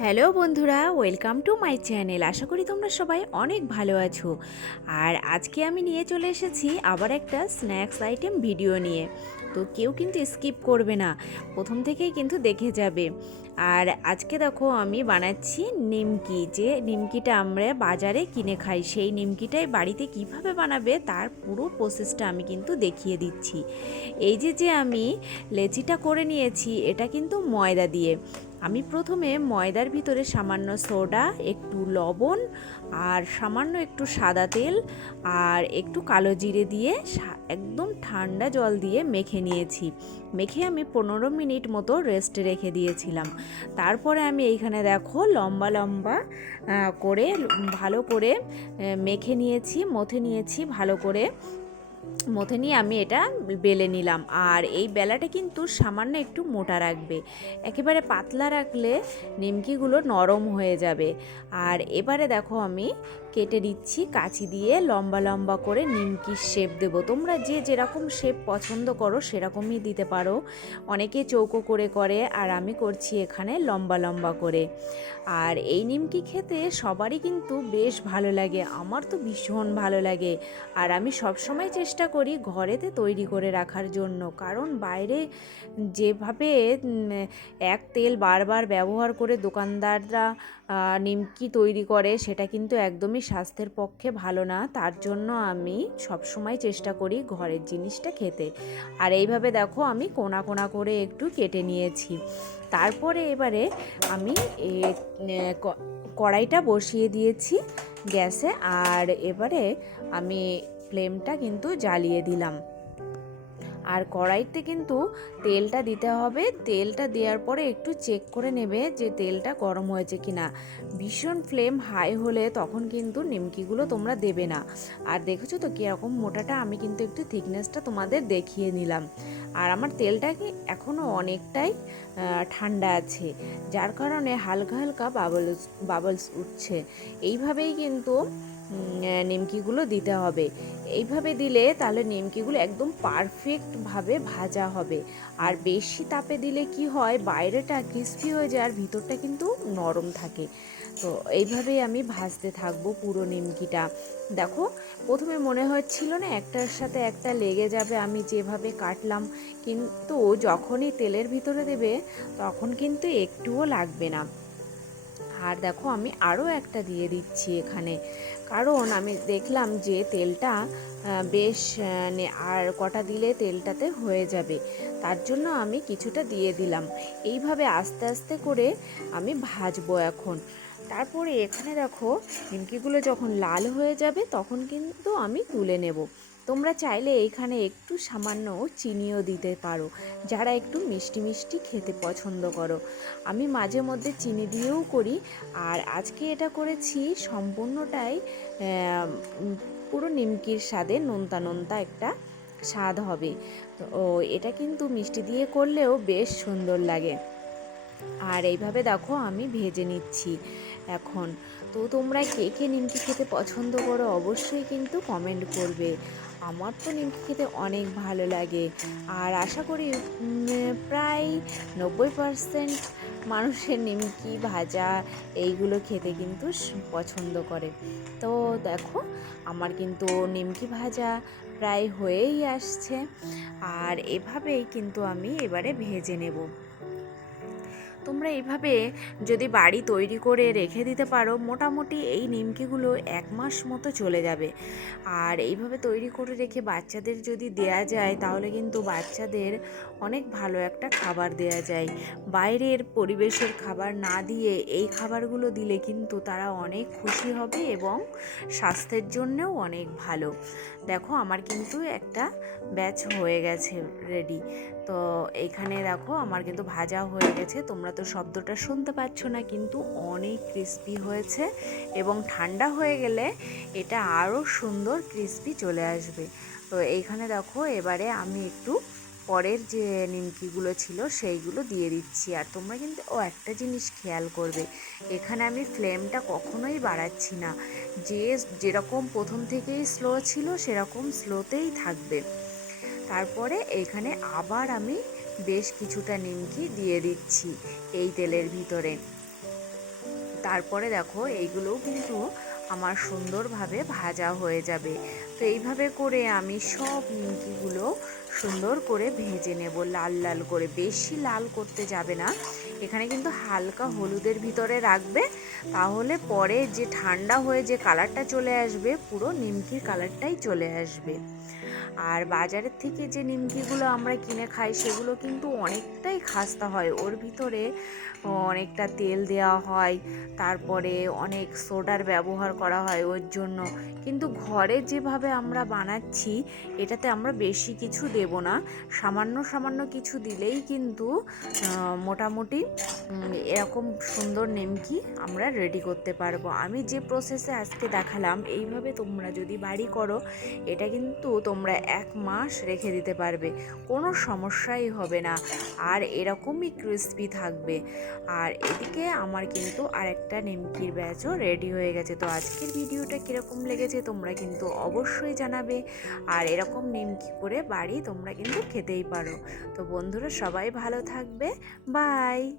Hello বন্ধুরা, welcome to my channel. আশা করি তোমরা সবাই অনেক ভালো আছো। আর আজকে আমি নিয়ে চলে এসেছি আবার একটা স্ন্যাক্স আইটেম ভিডিও নিয়ে। তো কেউ কিন্তু স্কিপ করবে না, প্রথম থেকেই কিন্তু দেখে যাবে। আর আজকে দেখো আমি বানাচ্ছি নিমকি। যে নিমকিটা আমরা বাজারে কিনে খাই, সেই নিমকিটাই বাড়িতে কীভাবে বানাবে তার পুরো প্রসেসটা আমি কিন্তু দেখিয়ে দিচ্ছি। এই যে যে আমি লেচিটা করে নিয়েছি, এটা কিন্তু ময়দা দিয়ে। আমি প্রথমে ময়দার ভিতরে সামান্য সোডা, একটু লবণ আর সামান্য একটু সাদা তেল আর একটু কালো জিরে দিয়ে একদম ঠান্ডা জল দিয়ে মেখে নিয়েছি। মেখে আমি পনেরো মিনিট মতো রেস্টে রেখে দিয়েছিলাম। তারপরে আমি এইখানে দেখো লম্বা লম্বা করে ভালো করে মেখে নিয়েছি, মথে নিয়েছি ভালো করে। মথে নিয়ে আমি এটা বেলে নিলাম। আর এই বেলাটা কিন্তু সামান্য একটু মোটা রাখবে। একেবারে পাতলা রাখলে নিমকিগুলো নরম হয়ে যাবে। আর এবারে দেখো আমি কেটে দিচ্ছি কাঁচি দিয়ে লম্বা লম্বা করে নিমকির শেপ দেবো। তোমরা যে যেরকম শেপ পছন্দ করো সেরকমই দিতে পারো। অনেকে চৌকো করে করে, আর আমি করছি এখানে লম্বা লম্বা করে। আর এই নিমকি খেতে সবারই কিন্তু বেশ ভালো লাগে। আমার তো ভীষণ ভালো লাগে। আর আমি সবসময় চেষ্টা করি ঘরেতে তৈরি করে রাখার জন্য। কারণ বাইরে যেভাবে এক তেল বারবার ব্যবহার করে দোকানদাররা নিমকি তৈরি করে, সেটা কিন্তু একদমই স্বাস্থ্যের পক্ষে ভালো না। তার জন্য আমি সবসময় চেষ্টা করি ঘরের জিনিসটা খেতে। আর এইভাবে দেখো আমি কোনা কোনা করে একটু কেটে নিয়েছি। তারপরে এবারে আমি কড়াইটা বসিয়ে দিয়েছি গ্যাসে। আর এবারে আমি ফ্লেমটা কিন্তু জ্বালিয়ে দিলাম। আর কড়াইতে কিন্তু তেলটা দিতে হবে। তেলটা দেওয়ার পরে একটু চেক করে নেবে যে তেলটা গরম হয়েছে কি না ভীষণ ফ্লেম হাই হলে তখন কিন্তু নিমকিগুলো তোমরা দেবে না। আর দেখেছ তো কীরকম মোটাটা? আমি কিন্তু একটু থিকনেসটা তোমাদের দেখিয়ে নিলাম। আর আমার তেলটা কি এখনও অনেকটাই ঠান্ডা আছে। যার কারণে হালকা হালকা বাবলস বাবলস উঠছে। এইভাবেই কিন্তু নিমকিগুলো দিতে হবে। এইভাবে দিলে তাহলে নিমকিগুলো একদম পারফেক্টভাবে ভাজা হবে। আর বেশি তাপে দিলে কি হয়, বাইরেটা ক্রিস্পি হয়ে যায় আর ভিতরটা কিন্তু নরম থাকে। তো এইভাবেই আমি ভাজতে থাকব পুরো নিমকিটা। দেখো, প্রথমে মনে হচ্ছিল না একটার সাথে একটা লেগে যাবে, আমি যেভাবে কাটলাম। কিন্তু যখনই তেলের ভিতরে দেবে, তখন কিন্তু একটুও লাগবে না। আর দেখো, আমি আরও একটা দিয়ে দিচ্ছি এখানে। কারণ আমি দেখলাম যে তেলটা বেশ আর কটা দিলে তেলটাতে হয়ে যাবে। তার জন্য আমি কিছুটা দিয়ে দিলাম। এইভাবে আস্তে আস্তে করে আমি ভাজবো এখন। তারপরে এখানে দেখো, নিমকিগুলো যখন লাল হয়ে যাবে, তখন কিন্তু আমি তুলে নেব। তোমরা চাইলে এইখানে একটু সামান্য চিনিও দিতে পারো, যারা একটু মিষ্টি মিষ্টি খেতে পছন্দ করো। আমি মাঝে মধ্যে চিনি দিয়েও করি, আর আজকে এটা করেছি সম্পূর্ণটাই পুরো নিমকির স্বাদে নোনতা নোনতা একটা স্বাদ হবে। তো এটা কিন্তু মিষ্টি দিয়ে করলেও বেশ সুন্দর লাগে। আর এইভাবে দেখো আমি ভেজে নিচ্ছি এখন। তো তোমরা কে কে নিমকি খেতে পছন্দ করো অবশ্যই কিন্তু কমেন্ট করবে। আমার তো নিমকি খেতে অনেক ভালো লাগে। আর আশা করি প্রায় নব্বই পারসেন্ট মানুষের নিমকি ভাজা এইগুলো খেতে কিন্তু পছন্দ করে। তো দেখো, আমার কিন্তু নিমকি ভাজা প্রায় হয়েই আসছে। আর এভাবেই কিন্তু আমি এবারে ভেজে নেব। তোমরা এইভাবে যদি বাড়ি তৈরি করে রেখে দিতে পারো, মোটামুটি এই নিমকিগুলো এক মাস মতো চলে যাবে। আর এইভাবে তৈরি করে রেখে বাচ্চাদের যদি দেয়া যায়, তাহলে কিন্তু বাচ্চাদের অনেক ভালো একটা খাবার দেয়া যায়। বাইরের পরিবেশের খাবার না দিয়ে এই খাবারগুলো দিলে কিন্তু তারা অনেক খুশি হবে এবং স্বাস্থ্যের জন্যও অনেক ভালো। দেখো, আমার কিন্তু একটা ব্যাচ হয়ে গেছে রেডি। তো এইখানে দেখো আমার কিন্তু ভাজা হয়ে গেছে। তোমরা তো শব্দটা শুনতে পাচ্ছ না, কিন্তু অনেক ক্রিস্পি হয়েছে এবং ঠান্ডা হয়ে গেলে এটা আরও সুন্দর ক্রিস্পি চলে আসবে। তো এইখানে দেখো এবারে আমি একটু পরের যে নিমকিগুলো ছিল সেইগুলো দিয়ে দিচ্ছি। আর তোমরা কিন্তু ও একটা জিনিস খেয়াল করবে, এখানে আমি ফ্লেমটা কখনোই বাড়াচ্ছি না। যে যেরকম প্রথম থেকেই স্লো ছিল, সেরকম স্লোতেই থাকবে। তারপরে এইখানে আবার আমি বেশ কিছুটা নিমকি দিয়ে দিচ্ছি এই তেলের ভিতরে। তারপরে দেখো, এইগুলোও কিন্তু আমার সুন্দরভাবে ভাজা হয়ে যাবে। তো এইভাবে করে আমি সব নিমকিগুলো সুন্দর করে ভেজে নেব, লাল লাল করে। বেশি লাল করতে যাবে না। এখানে কিন্তু হালকা হলুদের ভিতরে রাখবে। তাহলে পরে যে ঠান্ডা হয়ে যে কালারটা চলে আসবে, পুরো নিমকির কালারটাই চলে আসবে। আর বাজারের থেকে যে নিমকিগুলো আমরা কিনে খাই, সেগুলো কিন্তু অনেকটাই খাস্তা হয়। ওর ভিতরে অনেকটা তেল দেওয়া হয়, তারপরে অনেক সোডার ব্যবহার করা হয় ওর জন্য। কিন্তু ঘরে যেভাবে আমরা বানাচ্ছি, এটাতে আমরা বেশি কিছু দেব না। সামান্য সামান্য কিছু দিলেই কিন্তু মোটামুটি এরকম সুন্দর নিমকি আমরা রেডি করতে পারব। আমি যে প্রসেসে আজকে দেখালাম, এইভাবে তোমরা যদি বাড়ি করো, এটা কিন্তু তোমরা এক মাস রেখে দিতে পারবে, কোনো সমস্যাই হবে না। আর এরকমই ক্রিস্পি থাকবে। আর এদিকে আমার কিন্তু আরেকটা নিমকির ব্যাচও রেডি হয়ে গেছে। তো আজকের ভিডিওটা কীরকম লেগেছে তোমরা কিন্তু অবশ্যই জানাবে। আর এরকম নিমকি করে বাড়ি তোমরা কিন্তু খেতেই পারো। তো বন্ধুরা সবাই ভালো থাকবে। বাই